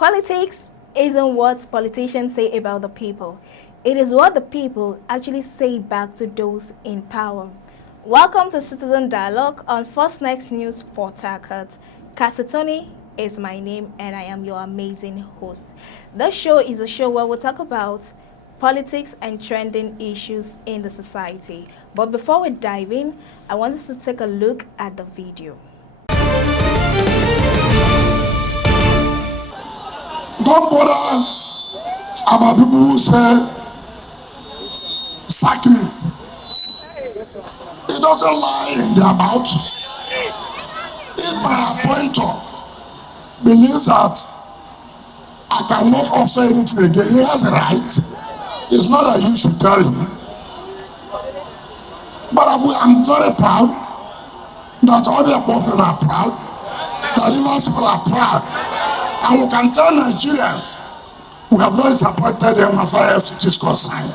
Politics isn't what politicians say about the people. It is what the people actually say back to those in power. Welcome to Citizen Dialogue on First Next News Port Harcourt. Kasitoni is my name and I am your amazing host. This show is a show where we'll talk about politics and trending issues in the society. But before we dive in, I want us to take a look at the video. Don't bother about people who say, sack me. It doesn't lie in their mouth. If my appointer believes that I cannot offer anything again, he has a right. It's not that you should tell him. But I'm very proud that all the people are proud, that the people are proud. And we can tell Nigerians we have not disappointed them as far as it is concerned.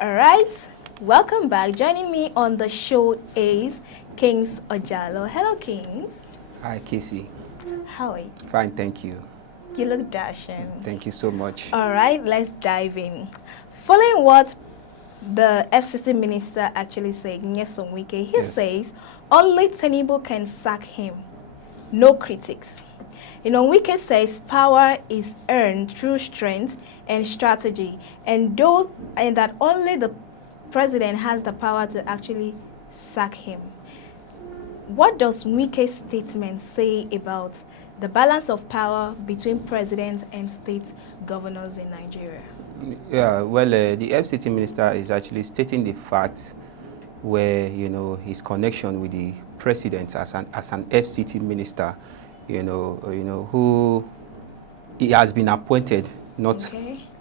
Alright, welcome back. Joining me on the show is Kings Ojalo. Hello, Kings. Hi, Casey. How are you? Fine, thank you. You look dashing. Thank you so much. Alright, let's dive in. Following what the FCC minister actually said, Wike, he says only Tinubu can sack him. No critics. Wike says power is earned through strength and strategy, and that only the president has the power to actually sack him. What does Wike's statement say about the balance of power between president and state governors in Nigeria? Yeah, well, the FCT minister is actually stating the facts where, his connection with the president as an FCT minister, who he has been appointed not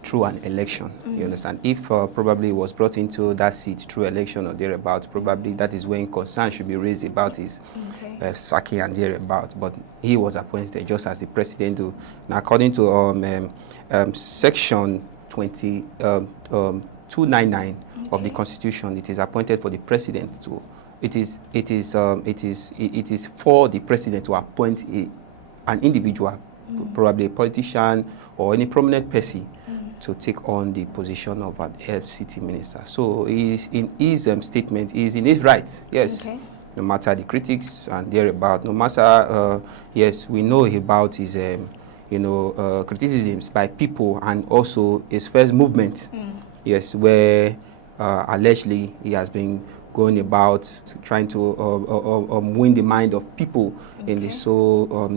through an election, you understand? If probably was brought into that seat through election or thereabouts, probably that is when concern should be raised about his sacking and thereabouts. But he was appointed just as the president do. Now, according to section 299 of the Constitution, it is appointed for the president to. It is for the president to appoint an individual, probably a politician or any prominent person, to take on the position of an FCT minister. So he is in his statement, he is in his right, yes. No matter the critics and thereabout, no matter, yes, we know about his criticisms by people and also his first movement, yes, where allegedly he has been going about trying to win the mind of people in the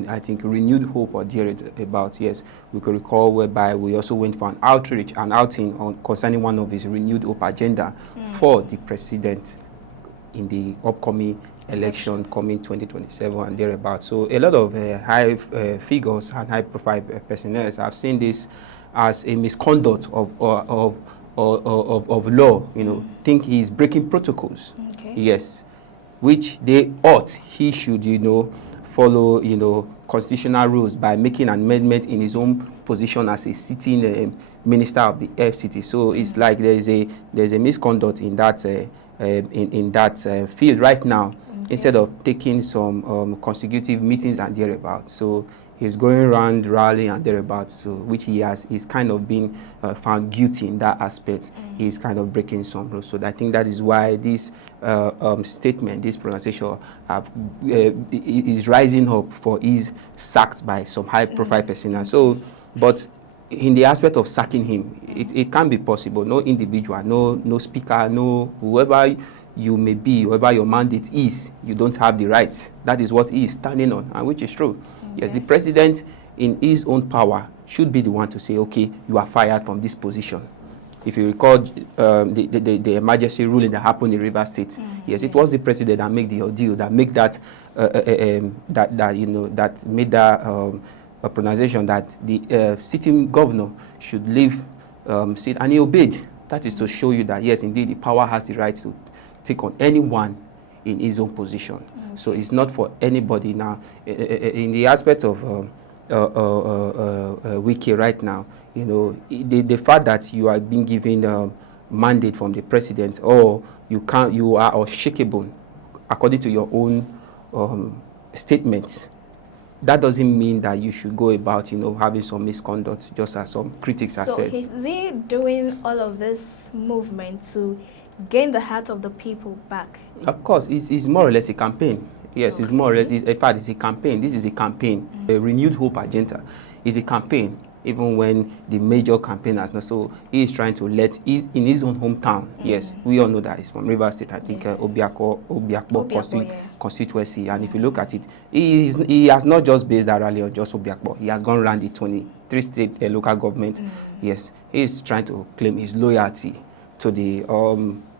I think, renewed hope or thereabout. Yes, we could recall whereby we also went for an outing on concerning one of his renewed hope agenda for the president in the upcoming election coming 2027 and thereabout. So a lot of high figures and high-profile personnel have seen this as a misconduct of law. Think he's breaking protocols. Yes, which he should follow constitutional rules by making an amendment in his own position as a sitting minister of the FCT. So it's like there's a misconduct in that field right now. Instead of taking some consecutive meetings and thereabouts. So he's going around rallying and thereabouts, so which he's kind of been found guilty in that aspect. He's kind of breaking some rules. So I think that is why this statement, this pronunciation is rising up for his sacked by some high-profile personnel. So, but in the aspect of sacking him, it can be possible. No individual, no speaker, no whoever you may be, whoever your mandate is, you don't have the right. That is what he is standing on, and which is true. Yes, the president, in his own power, should be the one to say, okay, you are fired from this position. If you recall the emergency ruling that happened in Rivers State, yes, it was the president that made the ordeal, that made that made that a pronunciation that the sitting governor should leave seat, and he obeyed. That is to show you that yes, indeed, the power has the right to take on anyone in his own position. So it's not for anybody now. In the aspect of Wike right now, the fact that you are being given mandate from the president, or you are unshakable according to your own statement, that doesn't mean that you should go about, having some misconduct, just as some critics have said. So is he doing all of this movement to gain the heart of the people back? Of course, it's more or less a campaign. Yes, it's more or less, in fact, it's a campaign. This is a campaign. A renewed hope agenda is a campaign, even when the major campaign has not. So he is trying to in his own hometown. Yes, we all know that he's from Rivers State, I think, Obiakpo constituency. And if you look at it, he has not just based that rally on just Obiakpo. He has gone around the 23 state local government. Yes, he is trying to claim his loyalty to the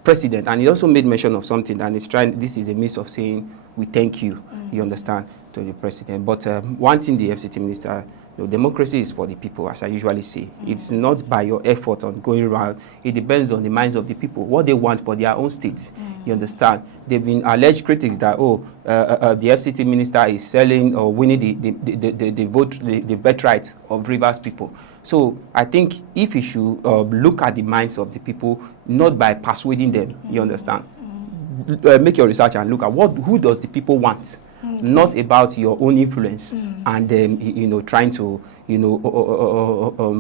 president. And he also made mention of something, and this is a means of saying, we thank you, you understand, to the president. But one thing the FCT minister, democracy is for the people, as I usually say. It's not by your effort on going around. It depends on the minds of the people, what they want for their own state. You understand? They've been alleged critics that, the FCT minister is selling or winning the vote, the birthright of Rivers people. So I think if you should look at the minds of the people, not by persuading them, you understand? Make your research and look at who does the people want, not about your own influence and trying to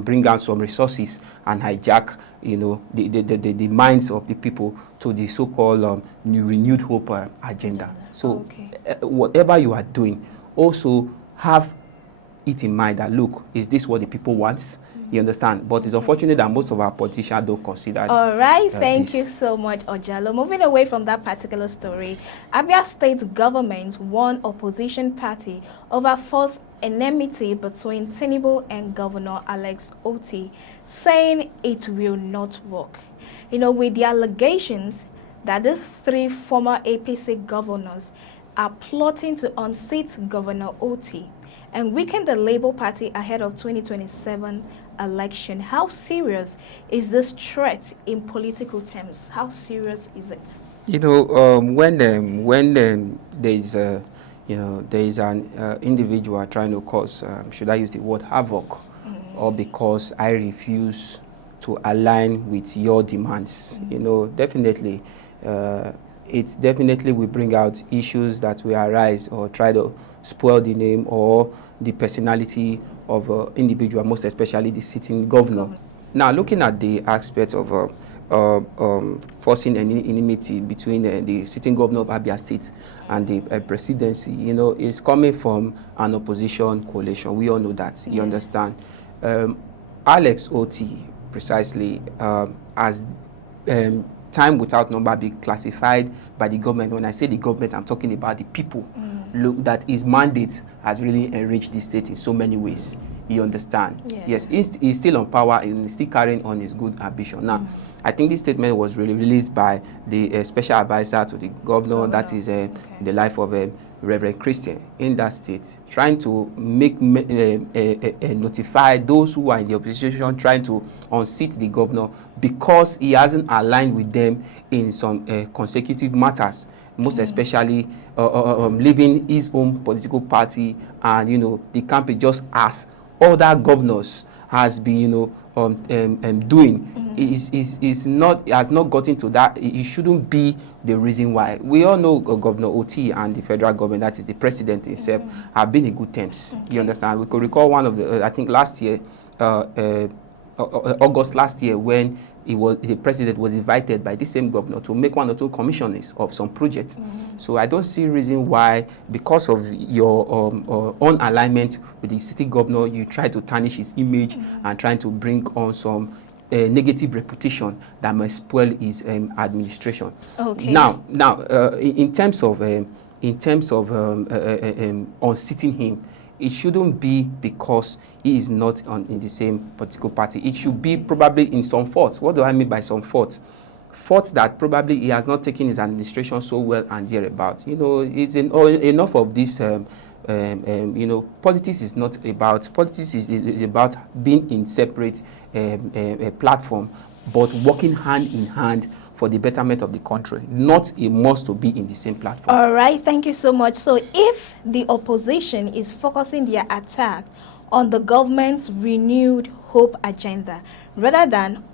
bring out some resources and hijack the minds of the people to the so-called renewed hope agenda. So whatever you are doing, also have it in mind that, look, is this what the people want? You understand? But it's unfortunate that most of our politicians don't consider. All right, thank you so much, Ojalo. Moving away from that particular story, Abia State government warned opposition party over false enmity between Tinubu and Governor Alex Oti, saying it will not work. With the allegations that these three former APC governors are plotting to unseat Governor Oti and weaken the Labour Party ahead of 2027 election. How serious is this threat in political terms? How serious is it? When there is an individual trying to cause, should I use the word havoc, or because I refuse to align with your demands, definitely, it definitely will bring out issues that will arise or try to spoil the name or the personality of an individual, most especially the sitting governor. Now, looking at the aspect of forcing any enmity between the sitting governor of Abia State and the presidency, is coming from an opposition coalition. We all know that. You understand? Alex Oti, precisely, has time without number be classified by the government. When I say the government, I'm talking about the people. Look, that his mandate has really enriched the state in so many ways. You understand? Yes, he's still on power and he's still carrying on his good ambition. Now, I think this statement was really released by the special advisor to the governor, that is the life of Reverend Christian in that state, trying to notify those who are in the opposition, trying to unseat the governor because he hasn't aligned with them in some consecutive matters, most especially leaving his own political party, and the campaign just as other governors has been doing. Has not gotten to that. It shouldn't be the reason why. We all know Governor Oti and the federal government, that is the president himself, have been in good terms. You understand? We could recall one of the, I think last year, August last year, when the president was invited by the same governor to make 1 or 2 commissions of some projects. So I don't see reason why, because of your own alignment with the city governor, you try to tarnish his image and trying to bring on some negative reputation that may spoil his administration. Now, in terms of unseating him, it shouldn't be because he is not in the same political party. It should be probably in some faults. What do I mean by some faults? Faults that probably he has not taken his administration so well and thereabout. It's enough of this. Politics is not about. Politics is about being in separate platform, but working hand in hand for the betterment of the country, not a must to be in the same platform. All right, thank you so much. So if the opposition is focusing their attack on the government's renewed hope agenda rather than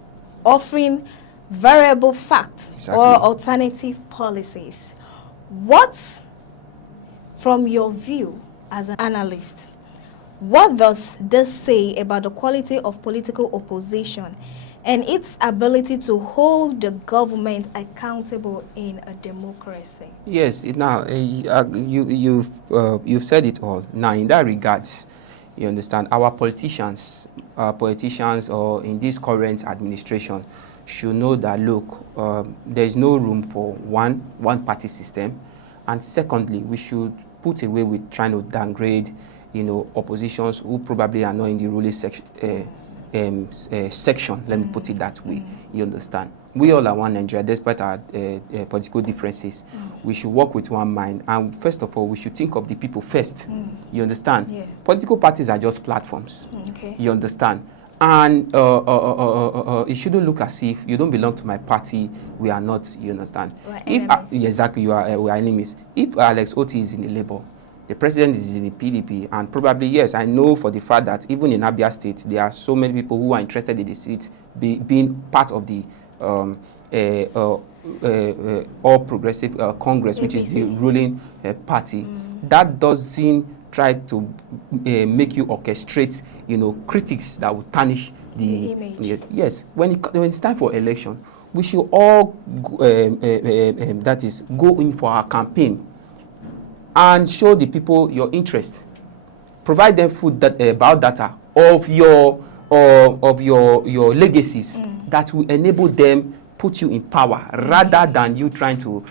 offering variable facts or alternative policies, What, from your view as an analyst, what does this say about the quality of political opposition and its ability to hold the government accountable in a democracy? Yes, you've said it all. Now, in that regards, you understand, our politicians, or in this current administration, should know that, look, there is no room for one party system, and secondly, we should put away with trying to downgrade, oppositions who probably are not in the ruling section. Let me put it that way. You understand? We all are one Nigeria, despite our political differences. We should work with one mind, and first of all, we should think of the people first. You understand? Yeah. Political parties are just platforms. Okay. You understand? And it shouldn't look as if you don't belong to my party. We are not. You understand? We're enemies. Exactly, we are enemies. If Alex Oti is in the Labour, the president is in the PDP, and probably, yes, I know for the fact that even in Abia State, there are so many people who are interested in the seat being part of the All Progressive Congress, which is the ruling party. That doesn't try to make you orchestrate, critics that will tarnish the image. Yes, when it's time for election, we should all that is go in for our campaign and show the people your interest. Provide them about data of your legacies that will enable them, put you in power, rather than you trying to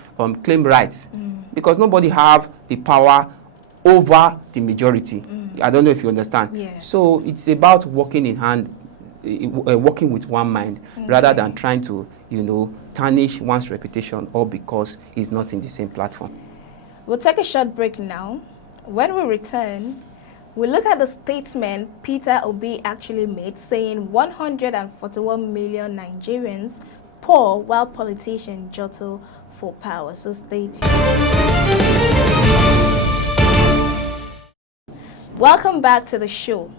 claim rights. Because nobody have the power over the majority. I don't know if you understand. Yeah. So it's about working in hand, working with one mind, rather than trying to, tarnish one's reputation, all because he's not in the same platform. We'll take a short break now. When we return, we'll look at the statement Peter Obi actually made, saying 141 million Nigerians poor while politicians jostle for power. So stay tuned. Welcome back to the show.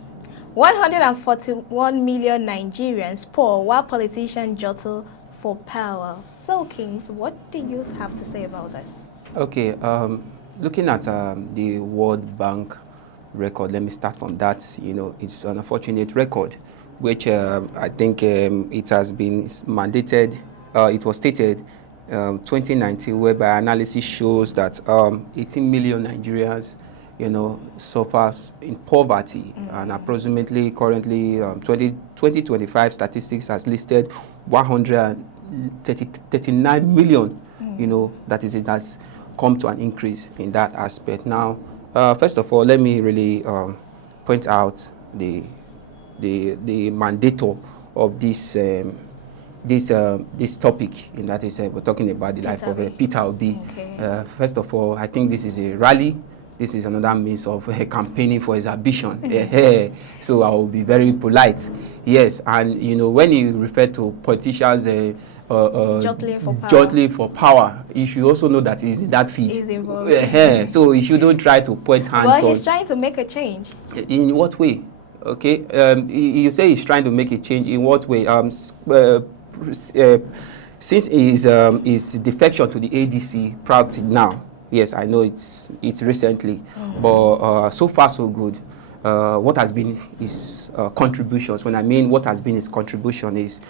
141 million Nigerians poor while politicians jostle for power. So, Kings, what do you have to say about this? Okay, looking at the World Bank record, let me start from that. It's an unfortunate record, which I think it has been mandated. It was stated 2019, whereby analysis shows that 18 million Nigerians, suffers in poverty, and approximately currently 2025 statistics has listed 139 million. That is, it has come to an increase in that aspect. Now, first of all, let me really point out the mandator of this topic, and that is we're talking about the life of Peter Obi. Okay. First of all, I think this is a rally. This is another means of campaigning for his ambition. So I will be very polite. Yes, and when you refer to politicians jointly for power, you should also know that he's in that field. He's involved. So you shouldn't try to point hands. Well, he's trying to make a change. In what way? Okay, you say he's trying to make a change. In what way? Since his defection to the ADC proud to now. Yes, I know it's recently, but so far so good. What has been his contributions? When I mean what has been his contribution is,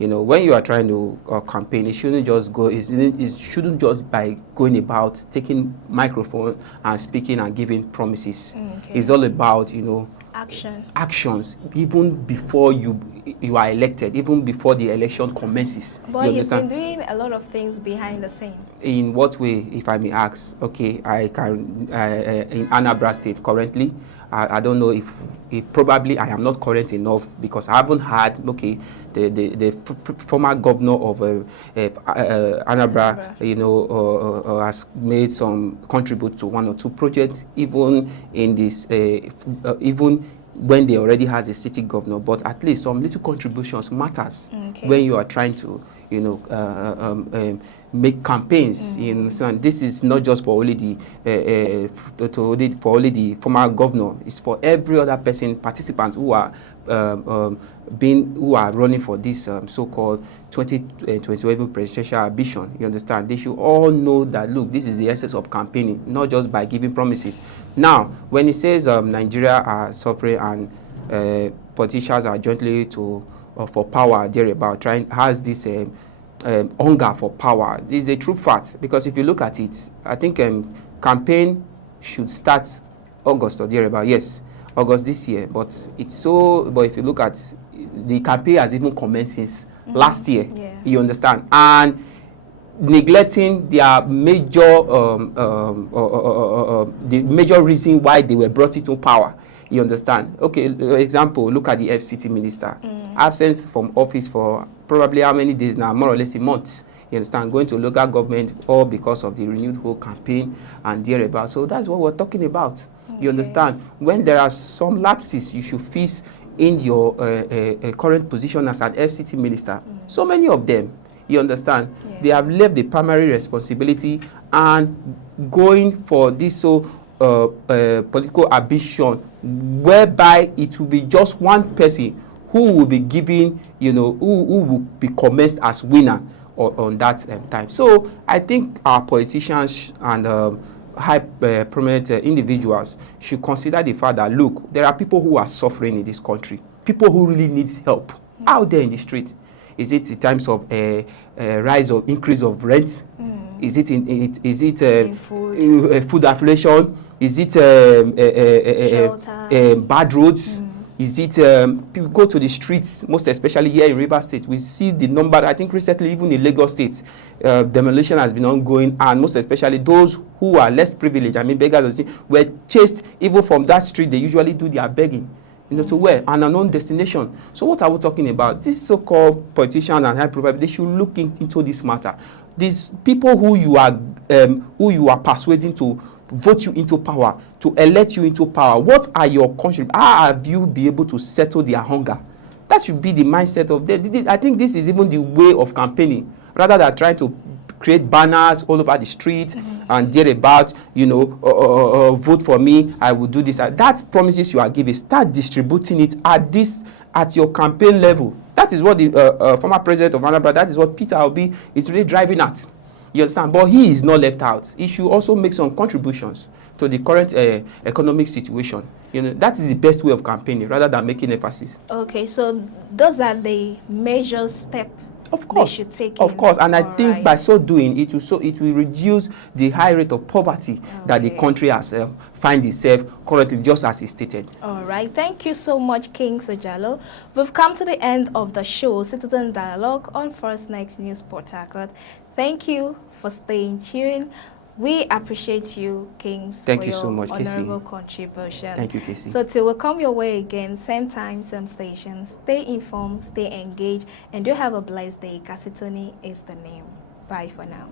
when you are trying to campaign, it shouldn't just go. It shouldn't just by going about taking microphone and speaking and giving promises. It's all about actions, even before you are elected, even before the election commences. But he's been doing a lot of things behind the scene. In what way, if I may ask? Okay, I can in Anambra State currently. I don't know if probably I am not current enough, because I haven't had the former governor of Anambra has made some contribute to one or two projects, even in this even when they already has a city governor. But at least some little contributions matters when you are trying to you know, make campaigns. You understand? This is not just for only the for only the former governor. It's for every other person, participants who are who are running for this so-called 2027 presidential ambition. You understand? They should all know that, look, this is the essence of campaigning, not just by giving promises. Now, when he says Nigeria are suffering and politicians are jointly for power thereabout, has this hunger for power, this is a true fact, because if you look at it, I think campaign should start August or thereabout. Yes, August this year, but if you look at the campaign has even commenced since last year. Yeah. You understand? And neglecting their major the major reason why they were brought into power. You understand? Okay, example, look at the FCT minister. Absence from office for probably how many days now? More or less a month. You understand? Going to local government, all because of the renewed whole campaign and thereabout. So that's what we're talking about. Okay. You understand? When there are some lapses you should face in your current position as an FCT minister, so many of them, you understand, they have left the primary responsibility and going for this political ambition, whereby it will be just one person who will be given, you know, who will be commenced as winner on that time. So I think our politicians and high prominent individuals should consider the fact that, look, there are people who are suffering in this country, people who really need help out there in the street. Is it in times of rise or increase of rent? Is it food inflation? Is it bad roads? Is it people go to the streets, most especially here in Rivers State? We see the number. I think recently, even in Lagos State, demolition has been ongoing, and most especially those who are less privileged, I mean beggars, were chased even from that street. They usually do their begging, you know, to where? An unknown destination. So what are we talking about? These so-called politicians and high providers, they should look into this matter. These people who you are persuading to vote you into power, to elect you into power, what are your contributions? How have you been able to settle their hunger? That should be the mindset of them. I think this is even the way of campaigning, rather than trying to create banners all over the street and thereabout, you know, vote for me, I will do this. That promises you are giving, start distributing it at your campaign level. That is what the former president of Anambra, that is what Peter Obi is really driving at. You understand? But he is not left out. He should also make some contributions to the current economic situation. You know, that is the best way of campaigning, rather than making emphasis. Okay, so those are the major steps. Of course, of course, and I think by so doing, it will reduce the high rate of poverty that the country has find itself currently, just as is stated. All right, thank you so much, King Sojalo. We've come to the end of the show, Citizen Dialogue on First Next News Port Harcourt. Thank you for staying tuned. We appreciate you, Kings, Thank for you your so much, honorable Casey. contribution. Thank you, Casey. So till we come your way again, same time, same station. Stay informed, stay engaged, and do have a blessed day. Kasitoni is the name. Bye for now.